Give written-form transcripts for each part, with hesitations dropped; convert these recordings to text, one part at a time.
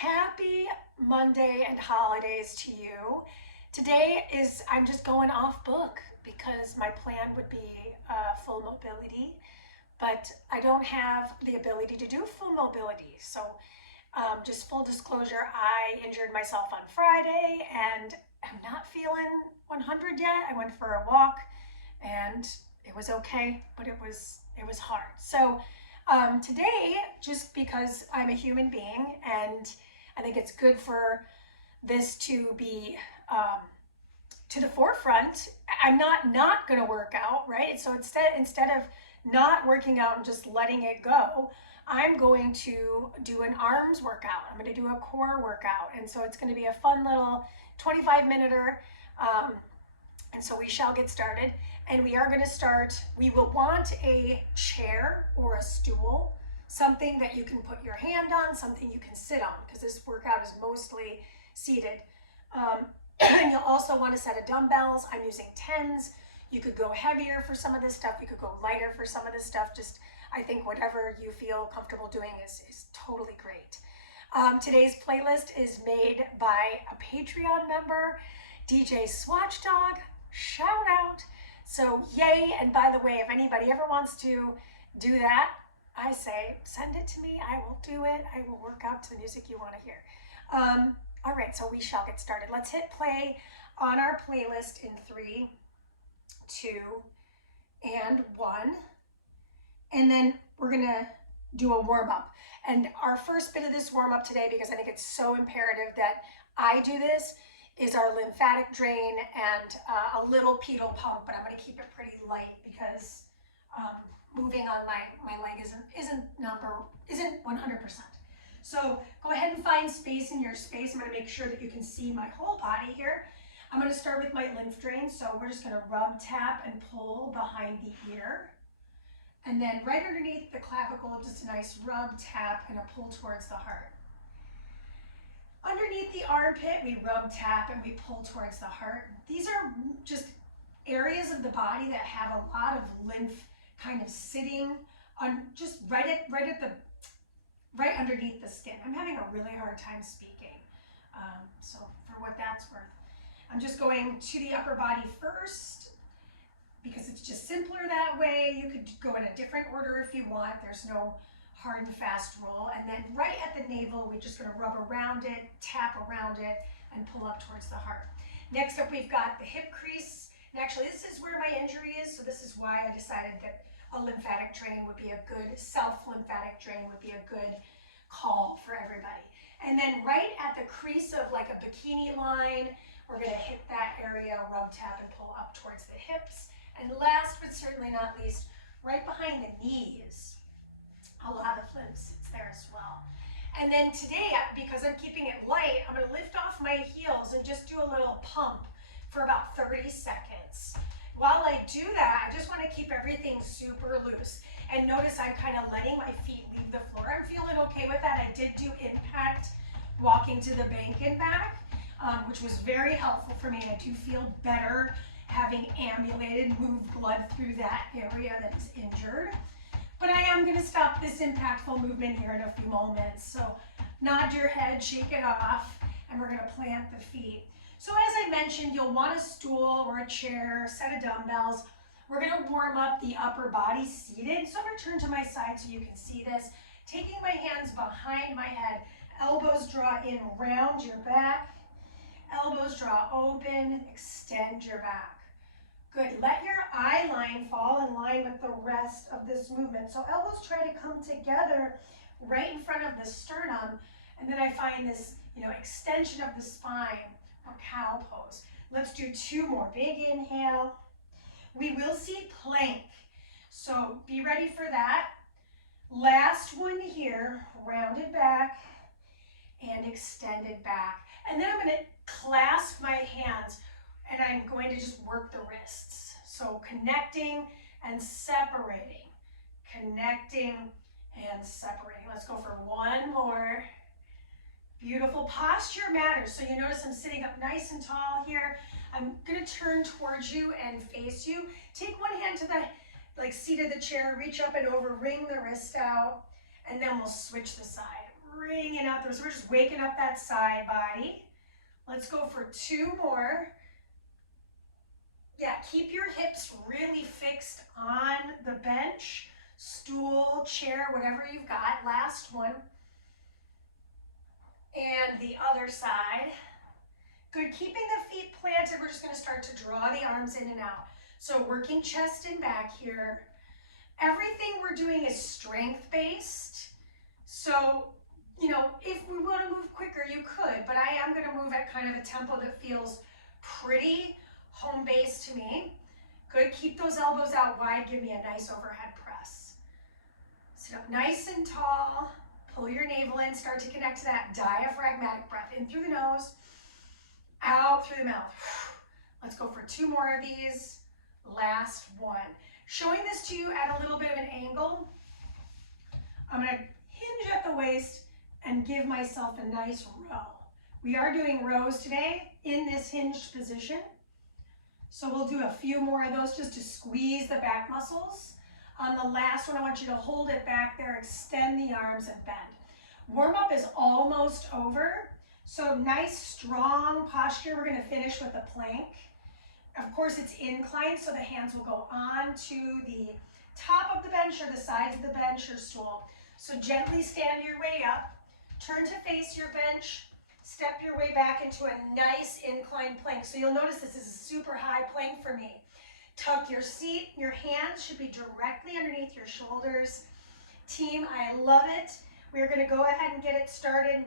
Happy Monday and holidays to you. Today I'm just going off book because my plan would be full mobility, but I don't have the ability to do full mobility. So just full disclosure, I injured myself on Friday and I'm not feeling 100 yet. I went for a walk and it was okay, but it was hard. So today, just because I'm a human being and I think it's good for this to be to the forefront, I'm not going to work out, right? So instead of not working out and just letting it go, I'm going to do an arms workout. I'm going to do a core workout, and so it's going to be a fun little 25-minute. And so we shall get started, and we are going to start. We will want a chair or a stool, something that you can put your hand on, something you can sit on, because this workout is mostly seated. And you'll also want a set of dumbbells. I'm using 10s. You could go heavier for some of this stuff. You could go lighter for some of this stuff. Just, I think whatever you feel comfortable doing is totally great. Today's playlist is made by a Patreon member, DJ Swatchdog. Shout out. So yay. And by the way, if anybody ever wants to do that, I say send it to me. I will do it. I will work out to the music you want to hear. All right, so we shall get started. Let's hit play on our playlist in 3, 2, and 1. And then we're gonna do a warm-up. And our first bit of this warm-up today, because I think it's so imperative that I do this, is our lymphatic drain and a little pedal pump, but I'm going to keep it pretty light because moving on my leg isn't 100%. So go ahead and find space in your space. I'm going to make sure that you can see my whole body here. I'm going to start with my lymph drain. So we're just going to rub, tap, and pull behind the ear. And then right underneath the clavicle, just a nice rub, tap, and a pull towards the heart. Underneath the armpit, we rub, tap, and we pull towards the heart. These are just areas of the body that have a lot of lymph kind of sitting on just right underneath the skin. I'm having a really hard time speaking, so for what that's worth. I'm just going to the upper body first because it's just simpler that way. You could go in a different order if you want. There's no hard and fast roll. And then right at the navel, we're just going to rub around it, tap around it, and pull up towards the heart. Next up, we've got the hip crease. And actually, this is where my injury is, so this is why I decided that a lymphatic drain would be a good, self-lymphatic drain would be a good call for everybody. And then right at the crease of like a bikini line, we're going to hit that area, rub, tap, and pull up towards the hips. And last but certainly not least, right behind the knees. A lot of lymph sits there as well. And then today, because I'm keeping it light, I'm going to lift off my heels and just do a little pump for about 30 seconds. While I do that, I just want to keep everything super loose. And notice I'm kind of letting my feet leave the floor. I'm feeling okay with that. I did do impact walking to the bank and back, which was very helpful for me. I do feel better having ambulated, moved blood through that area that is injured. But I am going to stop this impactful movement here in a few moments. So nod your head, shake it off, and we're going to plant the feet. So as I mentioned, you'll want a stool or a chair, a set of dumbbells. We're going to warm up the upper body seated. So I'm going to turn to my side so you can see this. Taking my hands behind my head, elbows draw in, round your back. Elbows draw open, extend your back. Good. Let your eye line fall in line with the rest of this movement. So elbows try to come together right in front of the sternum. And then I find this, extension of the spine or cow pose. Let's do 2 more. Big inhale. We will see plank. So be ready for that. Last one here. Rounded back and extended back. And then I'm going to clasp my hands. And I'm going to just work the wrists. So connecting and separating. Connecting and separating. Let's go for 1 more. Beautiful. Posture matters. So you notice I'm sitting up nice and tall here. I'm going to turn towards you and face you. Take one hand to the seat of the chair. Reach up and over. Wring the wrist out. And then we'll switch the side. bringing out those. We're just waking up that side body. Let's go for 2 more. Yeah, keep your hips really fixed on the bench, stool, chair, whatever you've got. Last one. And the other side. Good, keeping the feet planted. We're just gonna start to draw the arms in and out. So working chest and back here. Everything we're doing is strength-based. So, you know, if we want to move quicker, you could, but I am going to move at kind of a tempo that feels pretty home-based to me. Good, keep those elbows out wide. Give me a nice overhead press. Sit up nice and tall. Pull your navel in. Start to connect to that diaphragmatic breath. In through the nose, out through the mouth. Let's go for 2 more of these. Last one. Showing this to you at a little bit of an angle. I'm going to hinge at the waist and give myself a nice row. We are doing rows today in this hinged position. So we'll do a few more of those just to squeeze the back muscles. On the last one, I want you to hold it back there, extend the arms and bend. Warm up is almost over. So nice, strong posture. We're going to finish with a plank. Of course, it's inclined, so the hands will go on to the top of the bench or the sides of the bench or stool. So gently stand your way up, turn to face your bench, step your way back into a nice inclined plank. So you'll notice this is a super high plank for me. Tuck your seat, your hands should be directly underneath your shoulders. Team, I love it. We're going to go ahead and get it started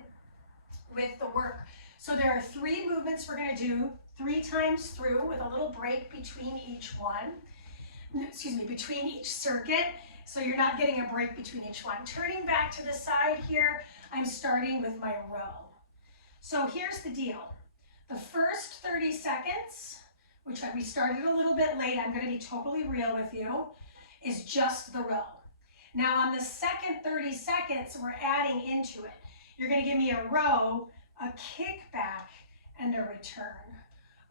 with the work. So there are 3 movements we're going to do 3 times through with a little break between each one. Excuse me, between each circuit. So you're not getting a break between each one. Turning back to the side here, I'm starting with my row. So here's the deal. The first 30 seconds, which we started a little bit late, I'm going to be totally real with you, is just the row. Now on the second 30 seconds, we're adding into it. You're going to give me a row, a kickback, and a return.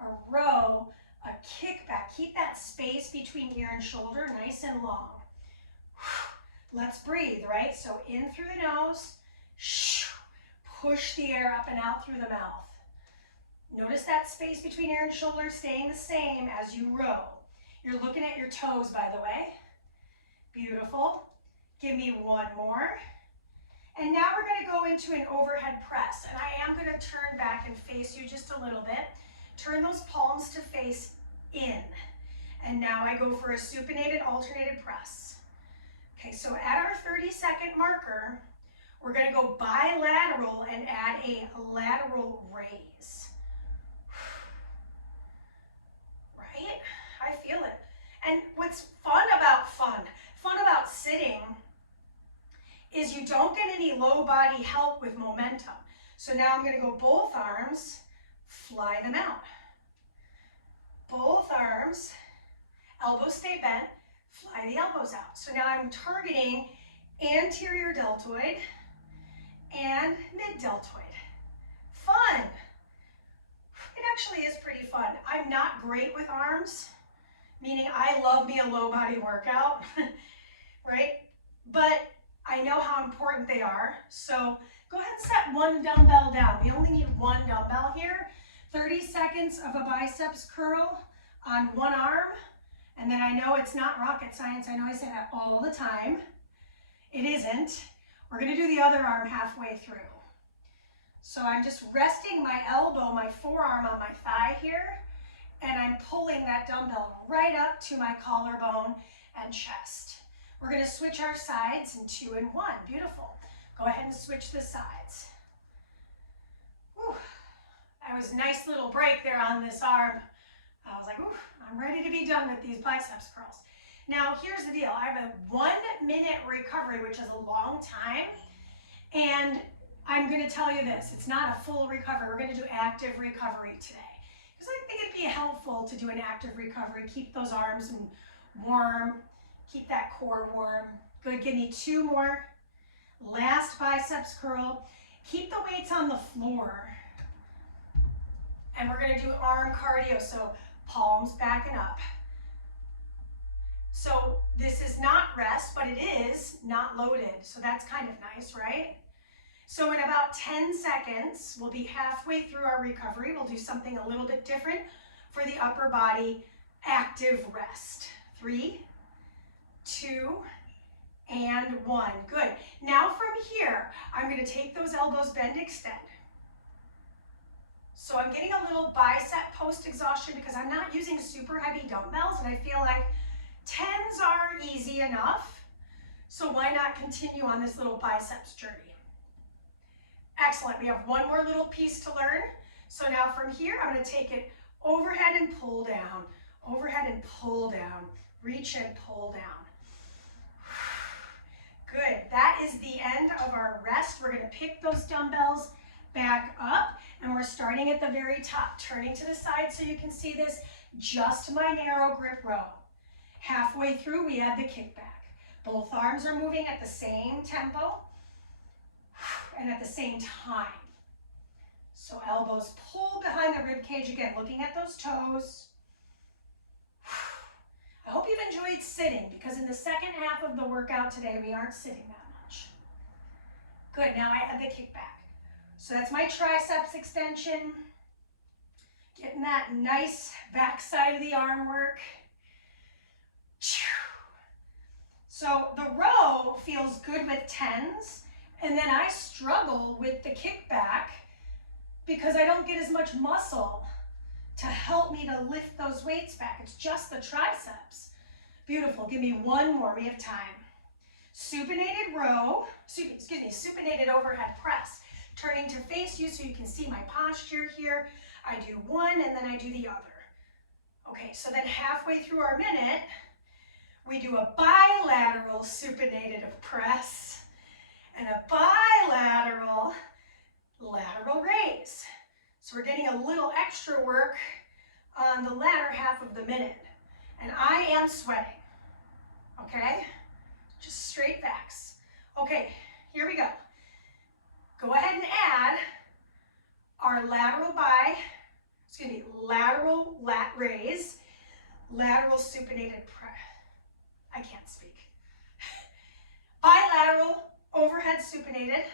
A row, a kickback. Keep that space between ear and shoulder nice and long. Let's breathe, right? So in through the nose, push the air up and out through the mouth. Notice that space between ear and shoulder staying the same as you row. You're looking at your toes, by the way. Beautiful. Give me 1 more. And now we're going to go into an overhead press. And I am going to turn back and face you just a little bit. Turn those palms to face in. And now I go for a supinated alternated press. Okay, so at our 30-second marker, we're going to go bilateral and add a lateral raise. Right? I feel it. And what's fun about sitting is you don't get any low body help with momentum. So now I'm going to go both arms, fly them out. Both arms, elbows stay bent, fly the elbows out. So now I'm targeting anterior deltoid and mid-deltoid. Fun. It actually is pretty fun. I'm not great with arms, meaning I love me a low body workout, right? But I know how important they are. So go ahead and set 1 dumbbell down. We only need 1 dumbbell here. 30 seconds of a biceps curl on 1 arm. And then I know it's not rocket science. I know I say that all the time. It isn't. We're going to do the other arm halfway through. So I'm just resting my elbow, my forearm on my thigh here, and I'm pulling that dumbbell right up to my collarbone and chest. We're going to switch our sides in 2 and 1. Beautiful. Go ahead and switch the sides. Whew. That was a nice little break there on this arm. I was like, ooh, I'm ready to be done with these biceps curls. Now, here's the deal. I have a 1-minute recovery, which is a long time. And I'm going to tell you this. It's not a full recovery. We're going to do active recovery today. Because I think it'd be helpful to do an active recovery. Keep those arms warm. Keep that core warm. Good. Give me 2 more. Last biceps curl. Keep the weights on the floor. And we're going to do arm cardio. So palms back and up. So this is not rest, but it is not loaded. So that's kind of nice, right? So in about 10 seconds, we'll be halfway through our recovery. We'll do something a little bit different for the upper body active rest. 3, 2, and 1. Good. Now from here, I'm going to take those elbows, bend, extend. So I'm getting a little bicep post-exhaustion because I'm not using super heavy dumbbells, and I feel like 10s are easy enough. So why not continue on this little biceps journey? Excellent. We have one more little piece to learn. So now from here, I'm going to take it overhead and pull down, overhead and pull down, reach and pull down. Good. That is the end of our rest. We're going to pick those dumbbells back up, and we're starting at the very top, turning to the side so you can see this, just my narrow grip row. Halfway through, we add the kickback. Both arms are moving at the same tempo and at the same time. So elbows pull behind the rib cage again, looking at those toes. I hope you've enjoyed sitting, because in the second half of the workout today, we aren't sitting that much. Good, now I add the kickback. So that's my triceps extension, getting that nice backside of the arm work. So the row feels good with 10s, and then I struggle with the kickback because I don't get as much muscle to help me to lift those weights back. It's just the triceps. Beautiful. Give me one more. We have time. Supinated row, supinated overhead press. Turning to face you so you can see my posture here. I do one and then I do the other. Okay, so then halfway through our minute, we do a bilateral supinated press and a bilateral lateral raise. So we're getting a little extra work on the latter half of the minute. And I am sweating, okay? Just straight facts. Okay, here we go. Go ahead and add our lateral lat raise, lateral supinated press. I can't speak. Bilateral overhead supinated,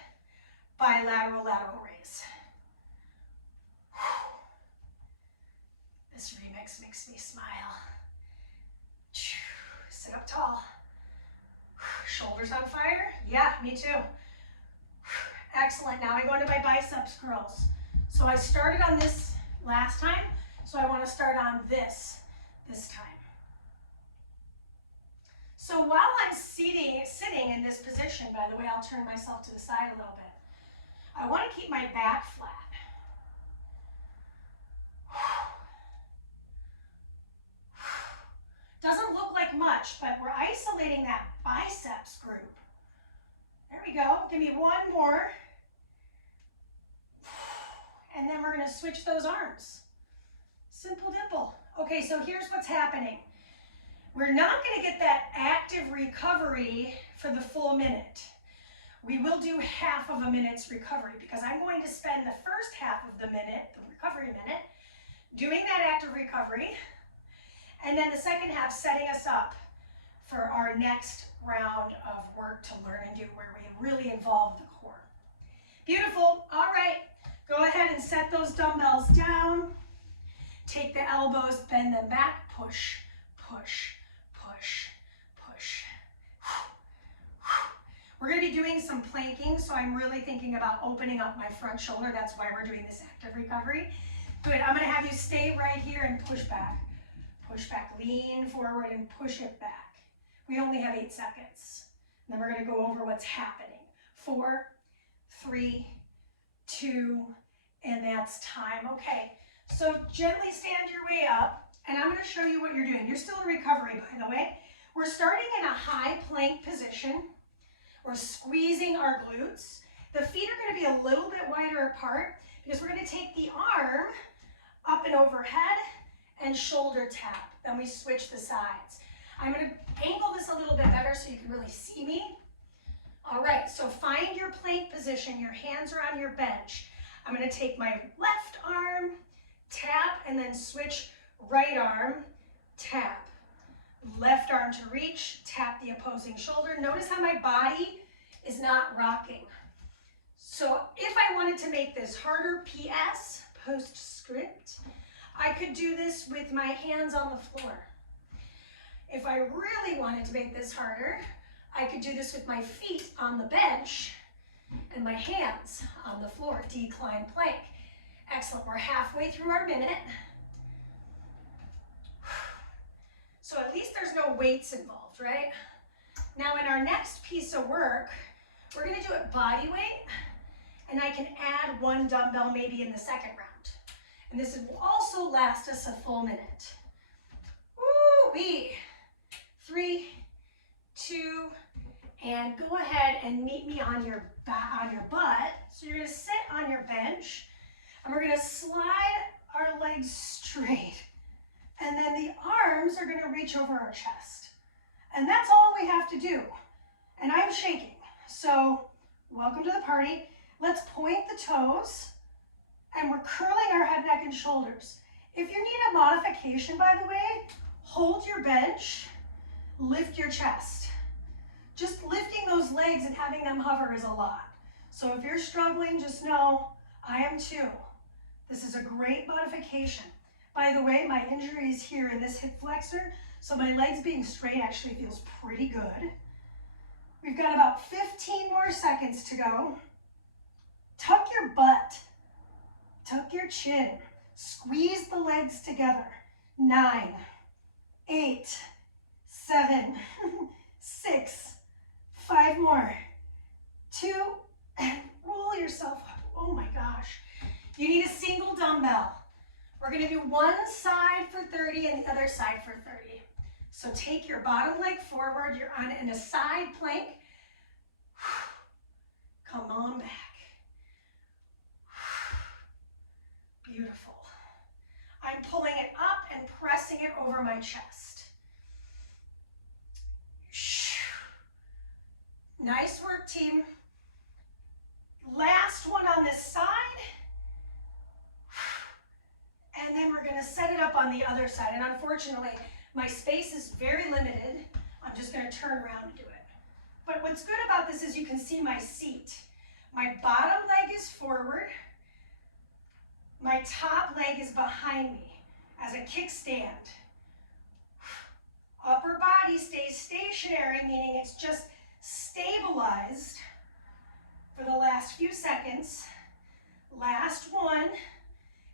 bilateral lateral raise. This remix makes me smile. Sit up tall. Shoulders on fire? Yeah, me too. Excellent. Now I go into my biceps curls. So I started on this last time, so I want to start on this time. So while I'm sitting in this position, by the way, I'll turn myself to the side a little bit. I want to keep my back flat. Doesn't look like much, but we're isolating that biceps group. There we go. Give me one more. And then we're going to switch those arms. Simple dimple. Okay, so here's what's happening. We're not going to get that active recovery for the full minute. We will do half of a minute's recovery because I'm going to spend the first half of the minute, the recovery minute, doing that active recovery, and then the second half setting us up for our next round of work to learn and do where we really involve the core. Beautiful. All right. Go ahead and set those dumbbells down. Take the elbows, bend them back, push, push, push, push. We're going to be doing some planking, so I'm really thinking about opening up my front shoulder. That's why we're doing this active recovery. Good. I'm going to have you stay right here and push back. Push back, lean forward and push it back. We only have 8 seconds. And then we're going to go over what's happening. 4, 3, 2, and that's time. Okay, so gently stand your way up, and I'm going to show you what you're doing. You're still in recovery, by the way. We're starting in a high plank position. We're squeezing our glutes. The feet are going to be a little bit wider apart because we're going to take the arm up and overhead and shoulder tap. Then we switch the sides. I'm going to angle this a little bit better so you can really see me. All right, so find your plank position. Your hands are on your bench. I'm going to take my left arm, tap, and then switch right arm, tap. Left arm to reach, tap the opposing shoulder. Notice how my body is not rocking. So if I wanted to make this harder, PS, postscript, I could do this with my hands on the floor. If I really wanted to make this harder, I could do this with my feet on the bench and my hands on the floor, decline plank. Excellent, we're halfway through our minute. So at least there's no weights involved, right? Now in our next piece of work, we're gonna do it body weight, and I can add one dumbbell maybe in the second round. And this will also last us a full minute. Woo-wee. 3, 2, and go ahead and meet me on your butt. So you're gonna sit on your bench, and we're gonna slide our legs straight. And then the arms are gonna reach over our chest. And that's all we have to do. And I'm shaking. So welcome to the party. Let's point the toes, and we're curling our head, neck, and shoulders. If you need a modification, by the way, hold your bench, lift your chest. Just lifting those legs and having them hover is a lot. So if you're struggling, just know I am too. This is a great modification. By the way, my injury is here in this hip flexor, so my legs being straight actually feels pretty good. We've got about 15 more seconds to go. Tuck your butt, tuck your chin, squeeze the legs together. 9, 8, 7, 6, 5 more, 2, and roll yourself up. Oh my gosh. You need a single dumbbell. We're gonna do one side for 30 and the other side for 30. So take your bottom leg forward, you're on in a side plank. Come on back. Beautiful. I'm pulling it up and pressing it over my chest. Nice work, team. Last one on this side. And then we're gonna set it up on the other side. And unfortunately, my space is very limited. I'm just gonna turn around and do it. But what's good about this is you can see my seat. My bottom leg is forward. My top leg is behind me as a kickstand. Upper body stays stationary, meaning it's just stabilized for the last few seconds. Last one.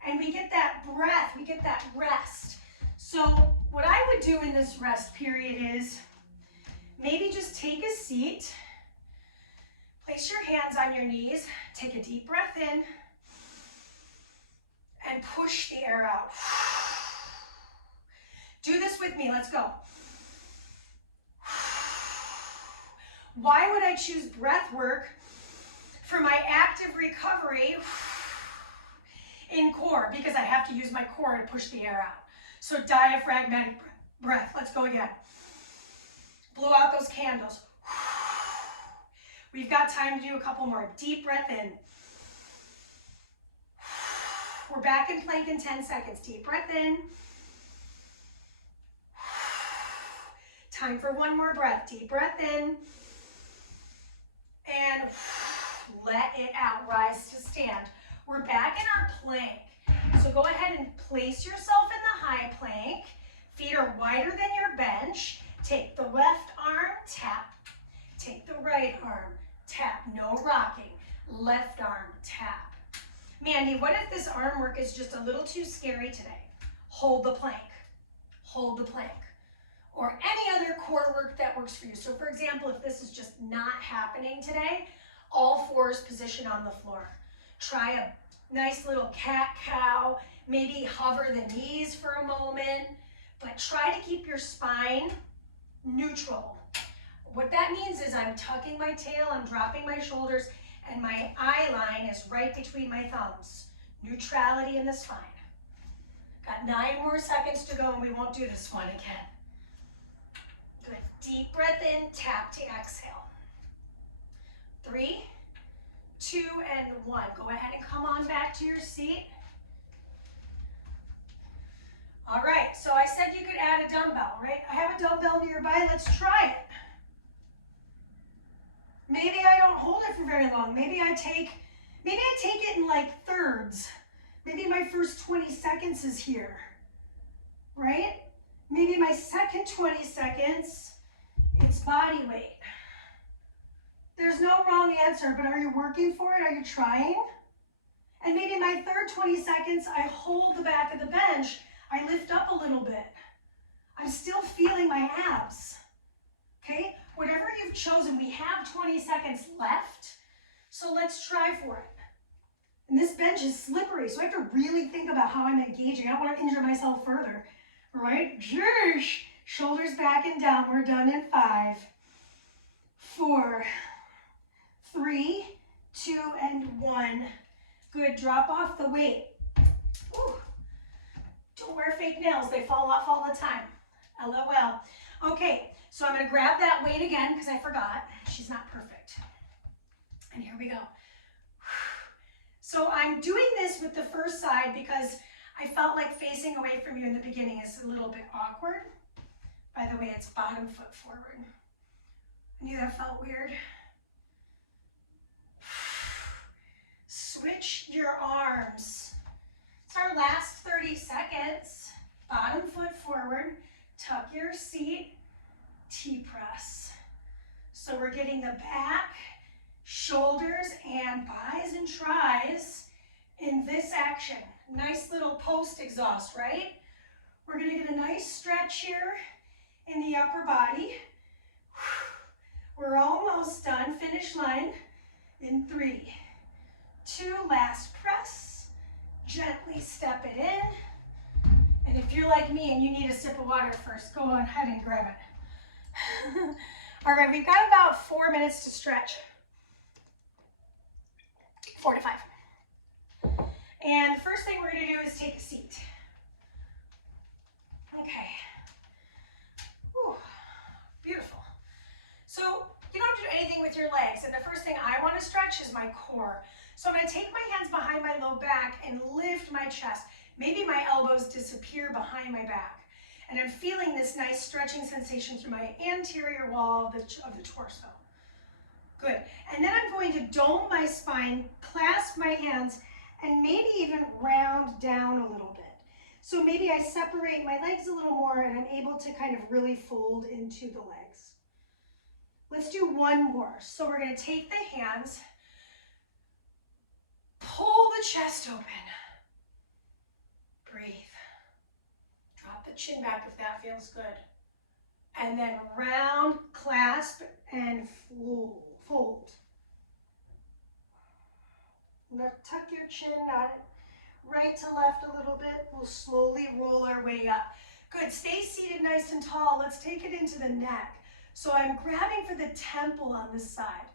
And we get that breath, we get that rest. So what I would do in this rest period is maybe just take a seat, place your hands on your knees, take a deep breath in, and push the air out. Do this with me, let's go. Why would I choose breath work for my active recovery in core? Because I have to use my core to push the air out. So diaphragmatic breath, let's go again. Blow out those candles. We've got time to do a couple more. Deep breath in. We're back in plank in 10 seconds. Deep breath in. Time for one more breath. Deep breath in. And let it out. Rise to stand. We're back in our plank. So go ahead and place yourself in the high plank. Feet are wider than your bench. Take the left arm, tap. Take the right arm, tap. No rocking. Left arm, tap. Mandee, what if this arm work is just a little too scary today? Hold the plank. Hold the plank. Or any other core work that works for you. So for example, if this is just not happening today, all fours position on the floor. Try a nice little cat-cow, maybe hover the knees for a moment, but try to keep your spine neutral. What that means is I'm tucking my tail, I'm dropping my shoulders, and my eye line is right between my thumbs. Neutrality in the spine. Got 9 more seconds to go and we won't do this one again. Good, deep breath in, tap to exhale. 3, 2, and 1. Go ahead and come on back to your seat. All right, so I said you could add a dumbbell, right? I have a dumbbell nearby, let's try it. Maybe I don't hold it for very long. Maybe I take it in like thirds. Maybe my first 20 seconds is here, right? Maybe my second 20 seconds, it's body weight. There's no wrong answer, but are you working for it? Are you trying? And maybe my third 20 seconds, I hold the back of the bench. I lift up a little bit. I'm still feeling my abs, okay? Whatever you've chosen, we have 20 seconds left, so let's try for it. And this bench is slippery, so I have to really think about how I'm engaging. I don't want to injure myself further, all right? Shoulders back and down. We're done in 5, 4, 3, 2, and 1. Good, drop off the weight. Ooh. Don't wear fake nails, they fall off all the time. LOL. Okay, so I'm gonna grab that weight again because I forgot. She's not perfect. And here we go. So I'm doing this with the first side because I felt like facing away from you in the beginning is a little bit awkward. By the way, it's bottom foot forward. I knew that felt weird. Switch your arms. It's our last 30 seconds. Bottom foot forward, tuck your seat, T-press. So we're getting the back, shoulders, and bis and tris in this action. Nice little post exhaust, right? We're gonna get a nice stretch here in the upper body. We're almost done, finish line in 3, 2, last press. Gently step it in. And if you're like me and you need a sip of water first, go ahead and grab it. All right, we've got about 4 minutes to stretch. 4 to 5. And the first thing we're gonna do is take a seat. Okay. Whew. Beautiful. So you don't have to do anything with your legs. And the first thing I wanna stretch is my core. So I'm gonna take my hands behind my low back and lift my chest. Maybe my elbows disappear behind my back. And I'm feeling this nice stretching sensation through my anterior wall of the torso. Good. And then I'm going to dome my spine, clasp my hands, and maybe even round down a little bit. So maybe I separate my legs a little more and I'm able to kind of really fold into the legs. Let's do one more. So we're gonna take the hands, pull the chest open. Breathe. Drop the chin back if that feels good. And then round, clasp, and fold. Now tuck your chin out right to left a little bit. We'll slowly roll our way up. Good, stay seated nice and tall. Let's take it into the neck. So I'm grabbing for the temple on this side.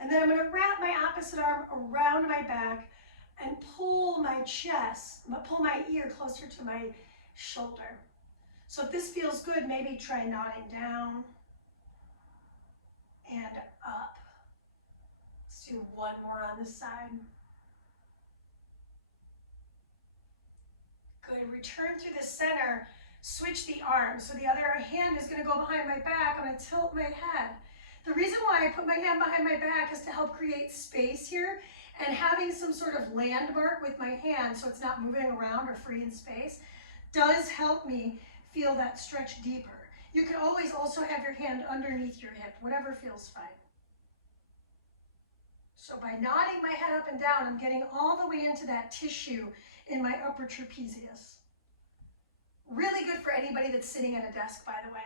And then I'm gonna wrap my opposite arm around my back and pull my chest, pull my ear closer to my shoulder. So if this feels good, maybe try nodding down and up. Let's do one more on this side. Good, return through the center, switch the arms. So the other hand is gonna go behind my back, I'm gonna tilt my head. The reason why I put my hand behind my back is to help create space here, and having some sort of landmark with my hand so it's not moving around or free in space does help me feel that stretch deeper. You can always also have your hand underneath your hip, whatever feels fine. So by nodding my head up and down, I'm getting all the way into that tissue in my upper trapezius. Really good for anybody that's sitting at a desk, by the way.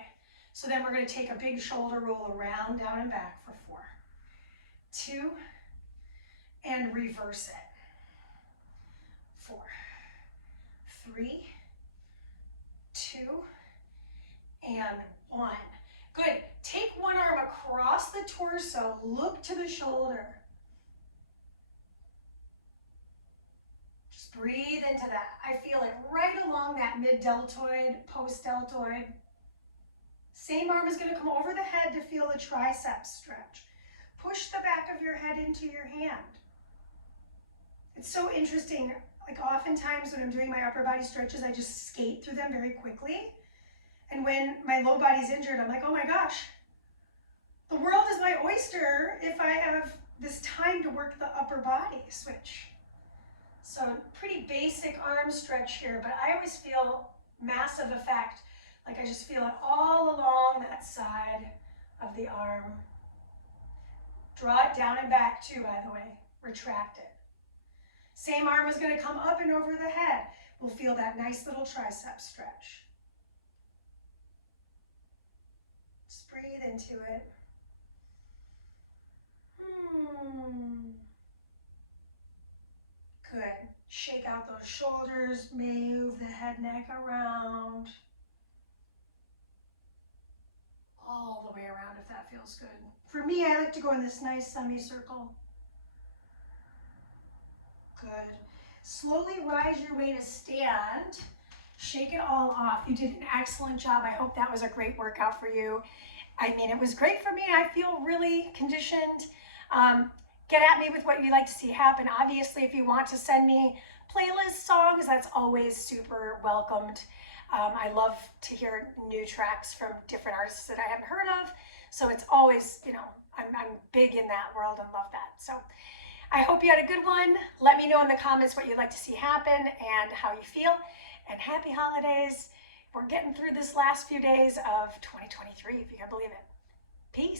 So then we're going to take a big shoulder roll around, down and back for 4, 2, and reverse it. 4, 3, 2, and 1. Good. Take one arm across the torso, look to the shoulder. Just breathe into that. I feel it right along that mid-deltoid, post-deltoid. Same arm is going to come over the head to feel the triceps stretch. Push the back of your head into your hand. It's so interesting, like oftentimes when I'm doing my upper body stretches, I just skate through them very quickly. And when my low body's injured, I'm like, oh my gosh, The world is my oyster if I have this time to work the upper body switch. So pretty basic arm stretch here, but I always feel massive effect. Like I just feel it all along that side of the arm. Draw it down and back too, by the way. Retract it. Same arm is going to come up and over the head. We'll feel that nice little tricep stretch. Just breathe into it. Good. Shake out those shoulders, move the head, neck around. All the way around if that feels good. For me, I like to go in this nice semicircle. Good. Slowly rise your way to stand. Shake it all off. You did an excellent job. I hope that was a great workout for you. I mean, it was great for me. I feel really conditioned. Get at me with what you'd like to see happen. Obviously, if you want to send me playlist songs, that's always super welcomed. I love to hear new tracks from different artists that I haven't heard of. So it's always, you know, I'm big in that world and love that. So I hope you had a good one. Let me know in the comments what you'd like to see happen and how you feel. And happy holidays. We're getting through this last few days of 2023, if you can believe it. Peace.